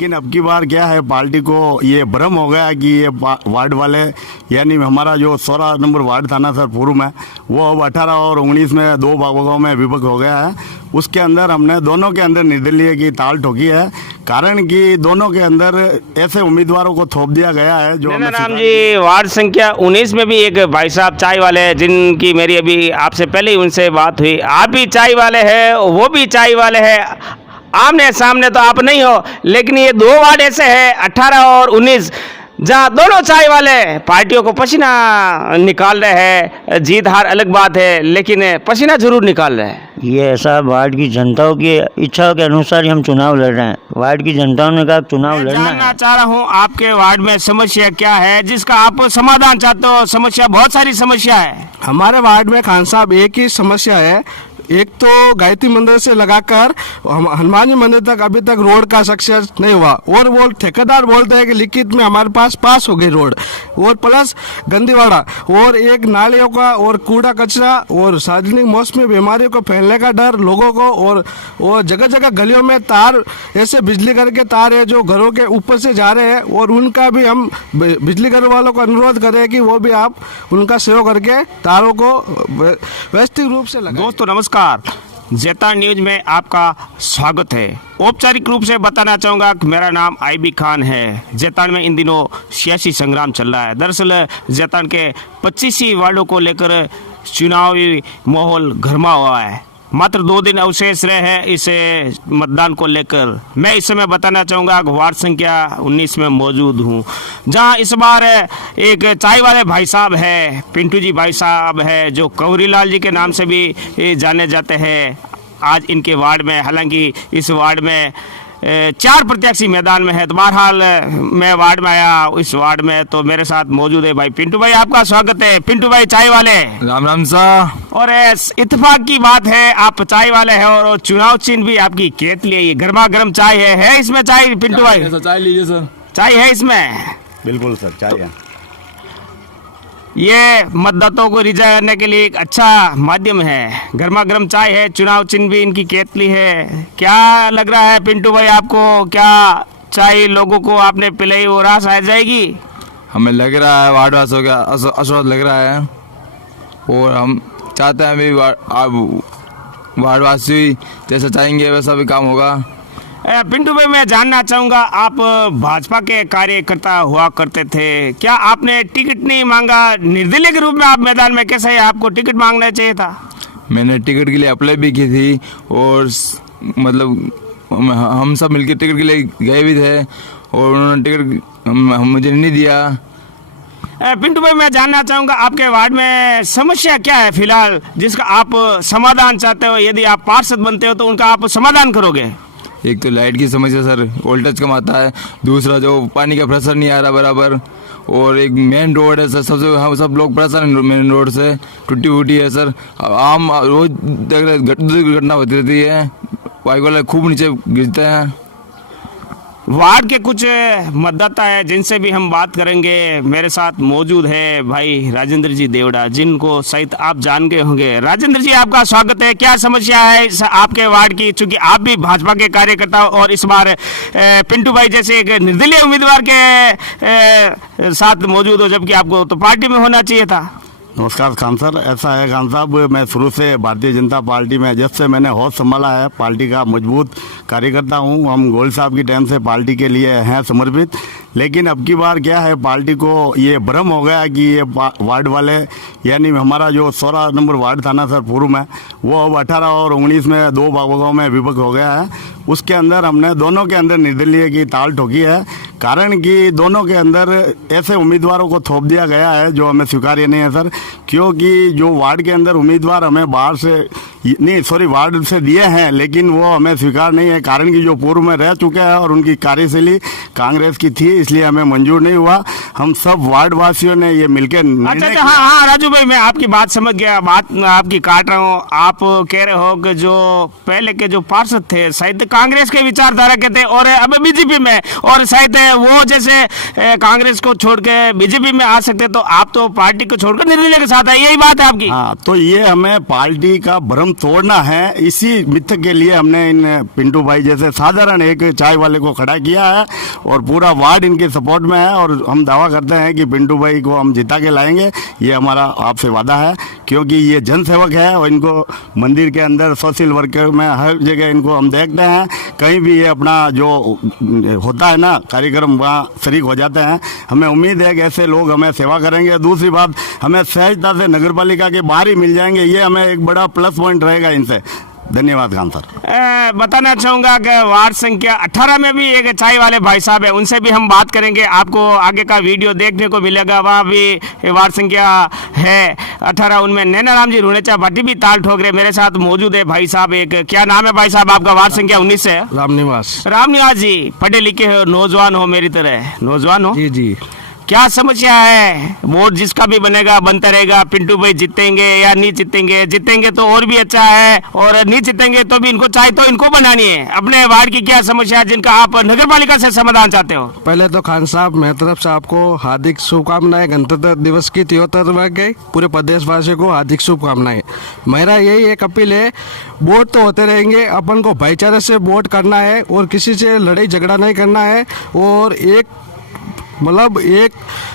लेकिन अब की बार क्या है, पार्टी को ये भ्रम हो गया कि ये वार्ड वाले, यानी हमारा जो 16 नंबर वार्ड था ना सर पूर्व में, वो अब 18 और 19 में 2 भागों में विभक्त हो गया है। उसके अंदर हमने दोनों के अंदर निर्दलीय की ताल ठोकी है, कारण कि दोनों के अंदर ऐसे उम्मीदवारों को थोप दिया गया है जो राम जी, वार्ड संख्या 19 में भी एक भाई साहब चाय वाले हैं, जिनकी मेरी अभी आपसे पहले ही उनसे बात हुई। आप भी चाय वाले हैं, वो भी चाय वाले हैं, आमने सामने तो आप नहीं हो, लेकिन ये 2 वार्ड ऐसे हैं 18 और 19 जहाँ दोनों चाय वाले पार्टियों को पसीना निकाल रहे हैं। जीत हार अलग बात है, लेकिन पसीना जरूर निकाल रहे हैं। ये ऐसा वार्ड की जनताओं की इच्छा के अनुसार ही हम चुनाव लड़ रहे हैं। वार्ड की जनताओं ने कहा चुनाव लड़ना है। जानना चाह रहा हूँ आपके वार्ड में समस्या क्या है जिसका आप समाधान चाहते हो। समस्या, बहुत सारी समस्या है हमारे वार्ड में। खान साहब, एक ही समस्या है। एक तो गायत्री मंदिर से लगाकर हनुमान जी मंदिर तक अभी तक रोड का सक्सेस नहीं हुआ, और वो ठेकेदार बोलते हैं कि लिखित में हमारे पास हो गई रोड, और प्लस गंदीवाड़ा और एक नालियों का और कूड़ा कचरा और सार्वजनिक मौसमी बीमारियों को फैलने का डर लोगों को, और जगह जगह गलियों में तार, ऐसे बिजली घर के तार है जो घरों के ऊपर से जा रहे हैं, और उनका भी हम बिजली घर वालों को अनुरोध करें कि वो भी आप उनका सहयोग करके तारों को व्यवस्थित रूप से लगाएं। दोस्तों नमस्कार, जेतान न्यूज में आपका स्वागत है। औपचारिक रूप से बताना चाहूँगा कि मेरा नाम आईबी खान है। जेतान में इन दिनों सियासी संग्राम चल रहा है। दरअसल जेतान के 25 वार्डों को लेकर चुनावी माहौल गर्मा हुआ है। मात्र 2 दिन अवशेष रहे हैं इस मतदान को लेकर। मैं इस समय बताना चाहूँगा कि वार्ड संख्या 19 में मौजूद हूँ, जहाँ इस बार एक चाय वाले भाई साहब है, पिंटू जी भाई साहब है, जो कंवरीलाल जी के नाम से भी जाने जाते हैं। आज इनके वार्ड में, हालांकि इस वार्ड में 4 प्रत्याशी मैदान में है, तो बहरहाल मैं वार्ड में आया इस वार्ड में, तो मेरे साथ मौजूद है भाई पिंटू भाई। आपका स्वागत है। पिंटू भाई चाय वाले, राम राम सा। और इत्तेफाक की बात है, आप चाय वाले हैं और चुनाव चिन्ह भी आपकी खेत लिए। ये गर्मा गर्म चाय है इसमें चाय पिंटू भाई? चाय लीजिए सर। चाय है इसमें? बिल्कुल सर, चाय है। ये मतदाताओं को रिझाने करने के लिए एक अच्छा माध्यम है। गर्मा गर्म चाय है, चुनाव चिन्ह भी इनकी केतली है। क्या लग रहा है पिंटू भाई आपको, क्या चाय लोगों को आपने पिलाई वो रास आ जाएगी? हमें लग रहा है वार्डवासियों का आश्वासन लग रहा है, और हम चाहते हैं अभी वार्डवासी जैसा चाहेंगे वैसा भी काम होगा। पिंटू भाई, मैं जानना चाहूँगा, आप भाजपा के कार्यकर्ता हुआ करते थे, क्या आपने टिकट नहीं मांगा? निर्दलीय के रूप में आप मैदान में कैसे है, आपको टिकट मांगना चाहिए था? मैंने टिकट के लिए अप्लाई भी की थी, और मतलब हम सब मिलकर टिकट के लिए गए भी थे, और उन्होंने टिकट मुझे नहीं दिया। पिंटू भाई, मैं जानना चाहूँगा आपके वार्ड में समस्या क्या है फिलहाल जिसका आप समाधान चाहते हो? यदि आप पार्षद बनते हो तो उनका आप समाधान करोगे? एक तो लाइट की समस्या सर, वोल्टेज कम आता है। दूसरा जो पानी का प्रेशर नहीं आ रहा बराबर, और एक मेन रोड है सर, सबसे हम सब लोग परेशान हैं मेन रोड से, टूटी फूटी है सर। आम रोज दुर्घटना होती रहती है, बाइक वाले खूब नीचे गिरते हैं। वार्ड के कुछ मतदाता है जिनसे भी हम बात करेंगे। मेरे साथ मौजूद है भाई राजेंद्र जी देवड़ा, जिनको शायद आप जान गए होंगे। राजेंद्र जी, आपका स्वागत है। क्या समस्या है आपके वार्ड की, चूंकि आप भी भाजपा के कार्यकर्ता और इस बार पिंटू भाई जैसे एक निर्दलीय उम्मीदवार के साथ मौजूद हो, जबकि आपको तो पार्टी में होना चाहिए था। नमस्कार खान सर, ऐसा है खान साहब, मैं शुरू से भारतीय जनता पार्टी में, जब से मैंने होश संभाला है, पार्टी का मजबूत कार्यकर्ता हूं। हम गोयल साहब की टाइम से पार्टी के लिए हैं समर्पित। लेकिन अब की बार क्या है, पार्टी को ये भ्रम हो गया कि ये वार्ड वाले, यानी हमारा जो 16 नंबर वार्ड था ना सर पूर्व में, वो अब 18 और 19 में 2 भागों में विभक्त हो गया है। उसके अंदर हमने दोनों के अंदर निर्दलीय की ताल ठोकी है, कारण कि दोनों के अंदर ऐसे उम्मीदवारों को थोप दिया गया है जो हमें स्वीकार्य नहीं है सर। क्योंकि जो वार्ड के अंदर उम्मीदवार हमें बाहर से वार्ड से दिए हैं, लेकिन वो हमें स्वीकार नहीं है, कारण कि जो पूर्व में रह चुके हैं और उनकी कार्यशैली कांग्रेस की थी, इसलिए हमें मंजूर नहीं हुआ। हम सब वार्ड वासियों ने ये मिलकर अच्छा, हाँ राजू भाई, मैं आपकी बात समझ गया, बात आपकी काट रहा हूँ। आप कह रहे हो कि जो पहले के जो पार्षद थे शायद कांग्रेस के विचारधारा के थे और अब बीजेपी में, और शायद वो जैसे कांग्रेस को छोड़ के बीजेपी में आ सकते, तो आप तो पार्टी को छोड़कर निर्दलीय के साथ है, यही बात है आपकी? हाँ, तो ये हमें पार्टी का भ्रम हम तोड़ना है, इसी मिथ के लिए हमने इन पिंटू भाई जैसे साधारण एक चाय वाले को खड़ा किया है और पूरा वार्ड इनके सपोर्ट में है। और हम दावा करते हैं कि पिंटू भाई को हम जिता के लाएंगे, ये हमारा आपसे वादा है, क्योंकि ये जनसेवक है और इनको मंदिर के अंदर सोशल वर्कर में हर जगह इनको हम देखते हैं। कहीं भी ये अपना जो होता है ना कार्यक्रम, वहाँ शरीक हो जाते हैं। हमें उम्मीद है कि ऐसे लोग हमें सेवा करेंगे। दूसरी बात, हमें सहजता से नगर पालिका के बाहर ही मिल जाएंगे, ये हमें एक बड़ा प्लस पॉइंट रहेगा इनसे। धन्यवाद खान सर। बताना चाहूँगा कि वार्ड संख्या 18 में भी एक चाय वाले भाई साहब है, उनसे भी हम बात करेंगे। आपको आगे का वीडियो देखने को मिलेगा, वहाँ भी वार्ड संख्या है 18, उनमें नैना राम जी रूणेचा भाटी भी ताल ठोक रहे। मेरे साथ मौजूद है भाई साहब, एक क्या नाम है भाई साहब आपका? वार्ड संख्या 19 है। रामनिवास। रामनिवास जी, पढ़े लिखे हो, नौजवान हो, मेरी तरह नौजवान हो। जी जी। क्या समस्या है? वोट जिसका भी बनेगा बनता रहेगा, पिंटू भाई जीतेंगे या नहीं जीतेंगे? जीतेंगे तो और भी अच्छा है, और नहीं जीतेंगे तो भी इनको चाहे तो इनको बनानी है। अपने वार्ड की क्या समस्या है जिनका आप नगर पालिका से समाधान चाहते हो? पहले तो खान साहब, मेरी तरफ से आपको हार्दिक शुभकामनाएं। गणतंत्र दिवस की 73 के पूरे प्रदेशवासियों को हार्दिक शुभकामनाएं। मेरा यही एक अपील है, वोट तो होते रहेंगे, अपन को भाईचारे से वोट करना है और किसी से लड़ाई झगड़ा नहीं करना है, और एक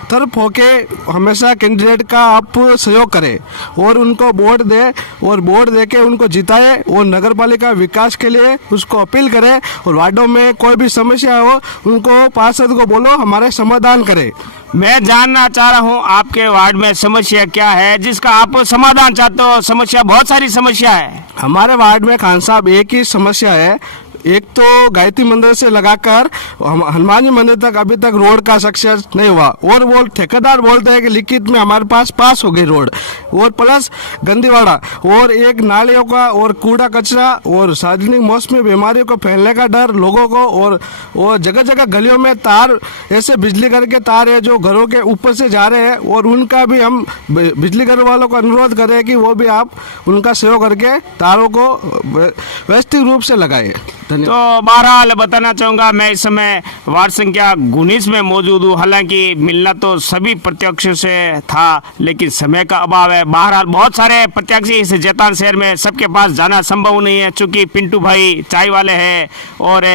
तरफ होके हमेशा कैंडिडेट का आप सहयोग करें और उनको वोट दे, और वोट दे के उनको जिताए और नगर पालिका विकास के लिए उसको अपील करें। और वार्डों में कोई भी समस्या हो उनको पार्षद को बोलो, हमारे समाधान करे। मैं जानना चाह रहा हूँ आपके वार्ड में समस्या क्या है जिसका आप समाधान चाहते हो? समस्या, बहुत सारी समस्या है हमारे वार्ड में खान साहब। एक ही समस्या है, एक तो गायत्री मंदिर से लगाकर हनुमान जी मंदिर तक अभी तक रोड का सक्सेस नहीं हुआ, और वो ठेकेदार बोलते हैं कि लिखित में हमारे पास हो गई रोड, और प्लस गंदीवाड़ा और एक नालियों का और कूड़ा कचरा और सार्वजनिक मौसमी बीमारियों को फैलने का डर लोगों को। और जगह जगह गलियों में तार, ऐसे बिजली घर के तार है जो घरों के ऊपर से जा रहे हैं, और उनका भी हम बिजली घर वालों को अनुरोध करें कि वो भी आप उनका सहयोग करके तारों को व्यवस्थित रूप से लगाए। तो बहरहाल बताना चाहूँगा, मैं इस समय वार्ड संख्या 19 में मौजूद हूँ। हालांकि मिलना तो सभी प्रत्याशियों से था, लेकिन समय का अभाव है। बहरहाल बहुत सारे प्रत्याशी इस जैतान शहर में, सबके पास जाना संभव नहीं है, चूँकि पिंटू भाई चाय वाले हैं और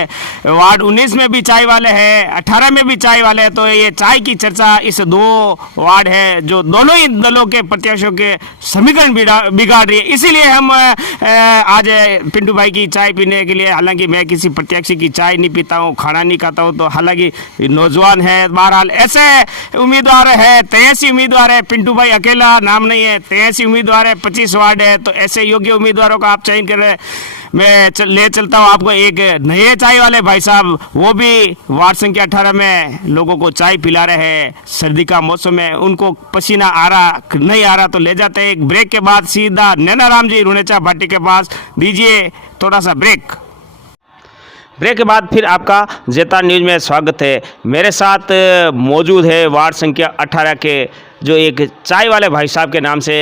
वार्ड 19 में भी चाय वाले हैं, 18 में भी चाय वाले हैं। तो ये चाय की चर्चा इस दो वार्ड है जो दोनों ही दलों के प्रत्याशियों के समीकरण बिगाड़ रही है। इसीलिए हम आज पिंटू भाई की चाय पीने के लिए, हालांकि मैं किसी प्रत्याशी की चाय नहीं पीता हूँ, खाना नहीं खाता हूँ, तो हालांकि नौजवान है। बहरहाल ऐसे उम्मीदवार है, 83 उम्मीदवार है, पिंटू भाई अकेला नाम नहीं है, 83 उम्मीदवार है, 25 वार्ड है। तो ऐसे योग्य उम्मीदवारों का आप चयन करें। मैं ले चलता हूँ आपको एक नए चाय वाले भाई साहब, वो भी वार्ड संख्या 18 में लोगों को चाय पिला रहे हैं। सर्दी का मौसम है, उनको पसीना आ रहा नहीं आ रहा तो ले जाते हैं। एक ब्रेक के बाद सीधा नैना राम जी रूणेचा भाटी के पास, दीजिए थोड़ा सा ब्रेक के बाद फिर आपका जैतान न्यूज़ में स्वागत है। मेरे साथ मौजूद है वार्ड संख्या 18 के जो एक चाय वाले भाई साहब के नाम से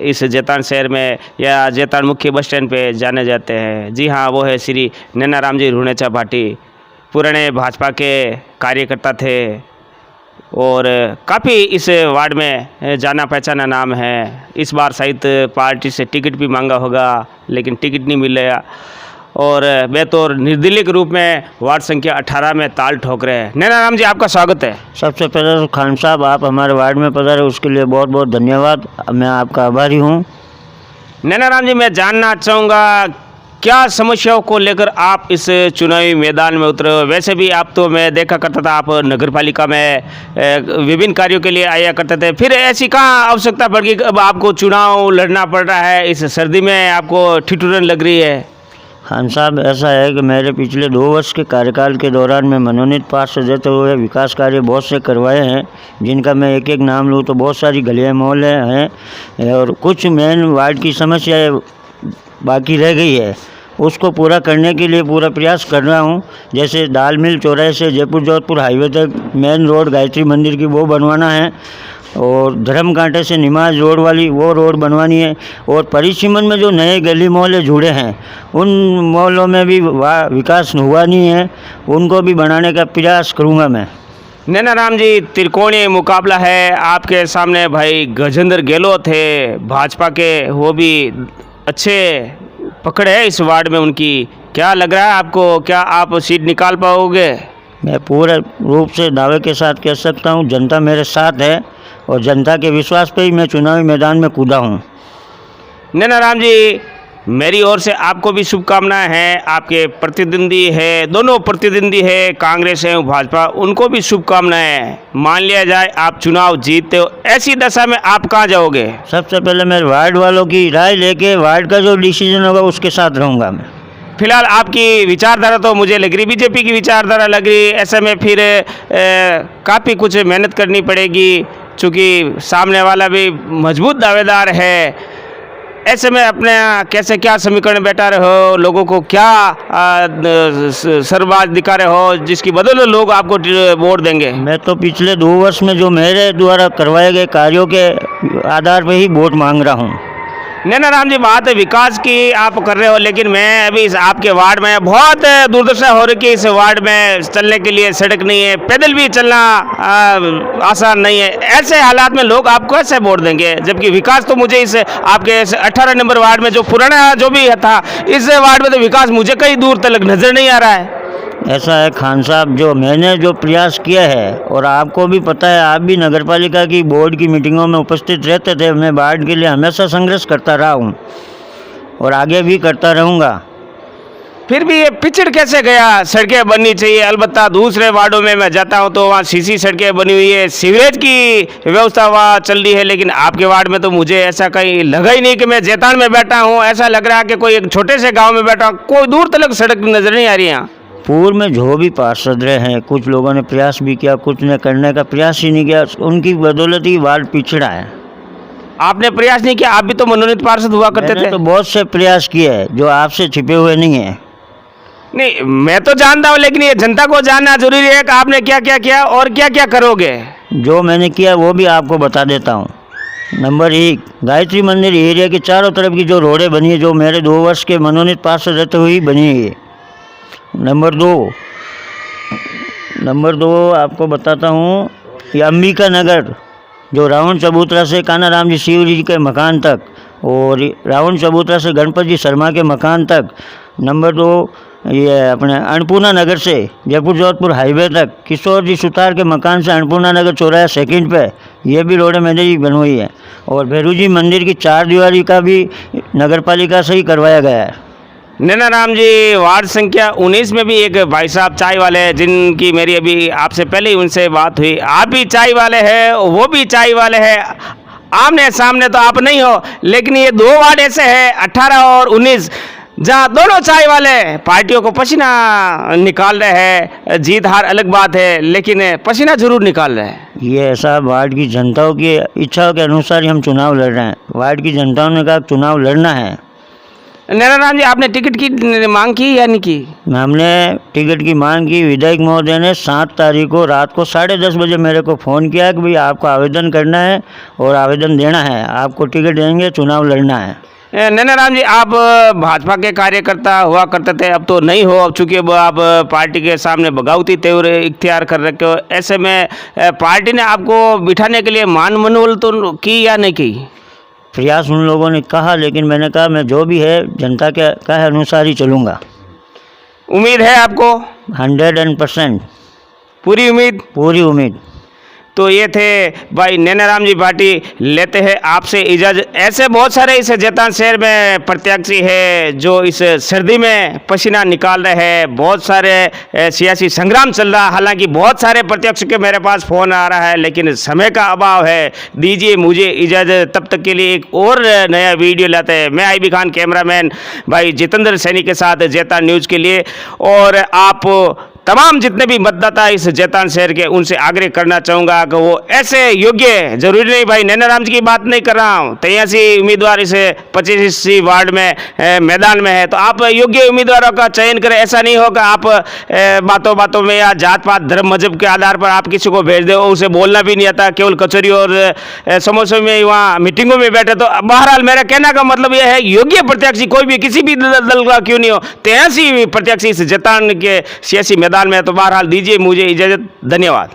इस जैतान शहर में या जैतान मुख्य बस स्टैंड पे जाने जाते हैं। जी हाँ, वो है श्री नैना राम जी रूणेचा भाटी। पुराने भाजपा के कार्यकर्ता थे और काफ़ी इस वार्ड में जाना पहचाना नाम है। इस बार शायद पार्टी से टिकट भी मांगा होगा, लेकिन टिकट नहीं मिला, और बेतौर निर्दलीय के रूप में वार्ड संख्या 18 में ताल ठोक रहे हैं। नैना राम जी, आपका स्वागत है। सबसे पहले तो खान साहब, आप हमारे वार्ड में पधारे उसके लिए बहुत बहुत धन्यवाद, मैं आपका आभारी हूँ। नैना राम जी, मैं जानना चाहूँगा क्या समस्याओं को लेकर आप इस चुनावी मैदान में उतरे हो? वैसे भी आप तो, मैं देखा करता था, आप नगर पालिका में विभिन्न कार्यों के लिए आया करते थे, फिर ऐसी कहाँ आवश्यकता पड़ गई अब आपको चुनाव लड़ना पड़ रहा है? इस सर्दी में आपको ठिठुरन लग रही है? खान साहब, ऐसा है कि मेरे पिछले 2 वर्ष के कार्यकाल के दौरान में मनोनीत पार्षद देते हुए विकास कार्य बहुत से करवाए हैं, जिनका मैं एक एक नाम लूँ तो बहुत सारी गलियाँ मोहल्ले हैं, और कुछ मेन वार्ड की समस्याएं बाकी रह गई है, उसको पूरा करने के लिए पूरा प्रयास कर रहा हूँ। जैसे दाल मिल चौराहे से जयपुर जोधपुर हाईवे तक मेन रोड गायत्री मंदिर की वो बनवाना है, और धर्म कांटे से निमाज रोड वाली वो रोड बनवानी है, और परिसीमन में जो नए गली मोहल्ले जुड़े हैं उन मोहल्लों में भी विकास हुआ नहीं है, उनको भी बनाने का प्रयास करूँगा मैं। नैना राम जी, त्रिकोणीय मुकाबला है आपके सामने। भाई गजेंद्र गहलोत है भाजपा के, वो भी अच्छे पकड़ है इस वार्ड में उनकी, क्या लग रहा है आपको, क्या आप सीट निकाल पाओगे? मैं पूरे रूप से दावे के साथ कह सकता हूँ जनता मेरे साथ है और जनता के विश्वास पे ही मैं चुनावी मैदान में कूदा हूँ। नैनाराम जी, मेरी ओर से आपको भी शुभकामनाएं हैं। आपके प्रतिद्वंदी है, दोनों प्रतिद्वंदी है, कांग्रेस है भाजपा, उनको भी शुभकामनाएं। मान लिया जाए आप चुनाव जीतते हो, ऐसी दशा में आप कहाँ जाओगे? सबसे पहले मैं वार्ड वालों की राय लेके वार्ड का जो डिसीजन होगा उसके साथ रहूँगा मैं। फिलहाल आपकी विचारधारा तो मुझे लग रही बीजेपी की विचारधारा लग रही, ऐसे में फिर काफ़ी कुछ मेहनत करनी पड़ेगी, चूँकि सामने वाला भी मजबूत दावेदार है। ऐसे में अपने कैसे क्या समीकरण बैठा रहे हो, लोगों को क्या सरबाज दिखा रहे हो जिसकी बदौलत लोग आपको वोट देंगे? मैं तो पिछले 2 वर्ष में जो मेरे द्वारा करवाए गए कार्यों के आधार पर ही वोट मांग रहा हूँ। नैनाराम जी, बात विकास की आप कर रहे हो, लेकिन मैं अभी इस आपके वार्ड में बहुत दुर्दशा हो रही है। इस वार्ड में चलने के लिए सड़क नहीं है, पैदल भी चलना आसान नहीं है। ऐसे हालात में लोग आपको कैसे वोट देंगे, जबकि विकास तो मुझे इस आपके 18 नंबर वार्ड में जो पुराना जो भी था, इस वार्ड में तो विकास मुझे कहीं दूर तक नजर नहीं आ रहा है। ऐसा है खान साहब, जो मैंने जो प्रयास किया है और आपको भी पता है, आप भी नगरपालिका की बोर्ड की मीटिंगों में उपस्थित रहते थे, मैं वार्ड के लिए हमेशा संघर्ष करता रहा हूँ और आगे भी करता रहूँगा। फिर भी ये पिछड़ कैसे गया? सड़कें बननी चाहिए, अलबत्ता दूसरे वार्डों में मैं जाता हूँ तो वहाँ सीसी सड़कें बनी हुई है, सीवरेज की व्यवस्था वहाँ चल रही है, लेकिन आपके वार्ड में तो मुझे ऐसा कहीं लगा ही नहीं कि मैं जैतान में बैठा हूँ। ऐसा लग रहा है कि कोई एक छोटे से गाँव में बैठा हूँ, कोई दूर तक सड़क नजर नहीं आ रही है। पूर्व में जो भी पार्षद रहे हैं, कुछ लोगों ने प्रयास भी किया, कुछ ने करने का प्रयास ही नहीं किया, उनकी बदौलत ही वार्ड पिछड़ा है। आपने प्रयास नहीं किया? आप भी तो मनोनीत पार्षद हुआ करते मैंने थे। तो बहुत से प्रयास किए हैं जो आपसे छिपे हुए नहीं है। नहीं, मैं तो जानता हूँ, लेकिन ये जनता को जानना जरूरी है कि आपने क्या क्या किया और क्या क्या करोगे। जो मैंने किया वो भी आपको बता देता हूँ। नंबर 1, गायत्री मंदिर एरिया की चारों तरफ की जो रोडें बनी है, जो मेरे 2 वर्ष के मनोनीत पार्षद रहते हुए ही बनी है। नंबर 2 आपको बताता हूँ, ये अंबिका नगर जो रावण चबूतरा से कानाराम जी शिव जी के मकान तक और रावण चबूतरा से गणपति जी शर्मा के मकान तक। नंबर 2 ये अपने अन्नपूर्णा नगर से जयपुर जोधपुर हाईवे तक, किशोर जी सुतार के मकान से अन्नपूर्णा नगर चौराहा सेकंड पे, ये भी रोडें मेरी ही बनी हुई है। और भैरू जी मंदिर की 4 दीवारी का भी नगरपालिका से ही करवाया गया है। नैनाराम जी, वार्ड संख्या 19 में भी एक भाई साहब चाय वाले हैं, जिनकी मेरी अभी आपसे पहले ही उनसे बात हुई। आप भी चाय वाले हैं, वो भी चाय वाले हैं, आमने सामने तो आप नहीं हो, लेकिन ये 2 वार्ड ऐसे हैं 18 और 19 जहाँ दोनों चाय वाले पार्टियों को पसीना निकाल रहे हैं। जीत हार अलग बात है, लेकिन पसीना जरूर निकाल रहे हैं। ये ऐसा वार्ड की जनताओं की इच्छाओं के अनुसार ही हम चुनाव लड़ रहे हैं। वार्ड की जनताओं ने कहा चुनाव लड़ना है। नैनाराम जी, आपने टिकट की मांग की या नहीं की? हमने टिकट की मांग की। विधायक महोदय ने 7 तारीख को रात को 10:30 बजे मेरे को फ़ोन किया कि भाई आपको आवेदन करना है और आवेदन देना है, आपको टिकट देंगे, चुनाव लड़ना है। नैनाराम जी, आप भाजपा के कार्यकर्ता हुआ करते थे, अब तो नहीं हो, अब चूँकि अब आप पार्टी के सामने बगावती तेवर इख्तियार कर रखे हो। ऐसे में पार्टी ने आपको बिठाने के लिए मान मनोबल तो की या नहीं की? प्रयास उन लोगों ने कहा, लेकिन मैंने कहा मैं जो भी है जनता के कहे अनुसार ही चलूँगा। उम्मीद है आपको? 100% पूरी उम्मीद? पूरी उम्मीद। तो ये थे भाई नैनाराम जी पार्टी लेते हैं आपसे इजाज़त। ऐसे बहुत सारे इस जैतान शहर में प्रत्याशी है जो इस सर्दी में पसीना निकाल रहे हैं। बहुत सारे सियासी संग्राम चल रहा, हालांकि बहुत सारे प्रत्याशी के मेरे पास फ़ोन आ रहा है, लेकिन समय का अभाव है। दीजिए मुझे इजाज़त, तब तक के लिए एक और नया वीडियो लाते हैं। मैं आईबी खान, कैमरामैन भाई जितेंद्र सैनी के साथ जैतान न्यूज़ के लिए। और आप तमाम जितने भी मतदाता इस जैतान शहर के, उनसे आग्रह करना चाहूँगा कि वो ऐसे योग्य, जरूरी नहीं भाई नैनाराम जी की बात नहीं कर रहा हूँ, 83 उम्मीदवार इस 25 वार्ड में मैदान में है, तो आप योग्य उम्मीदवारों का चयन करें। ऐसा नहीं होगा आप बातों बातों में या जात पात धर्म मजहब के आधार पर आप किसी को भेज दो, उसे बोलना भी नहीं आता, केवल कचौरी और समोसे में वहाँ मीटिंगों में बैठे। तो बहरहाल मेरा कहने का मतलब यह है, योग्य प्रत्याशी कोई भी किसी भी दल का क्यों नहीं हो, 83 प्रत्याशी इस जैतान के सियासी मैदान में। तो बहरहाल दीजिए मुझे इजाज़त, धन्यवाद।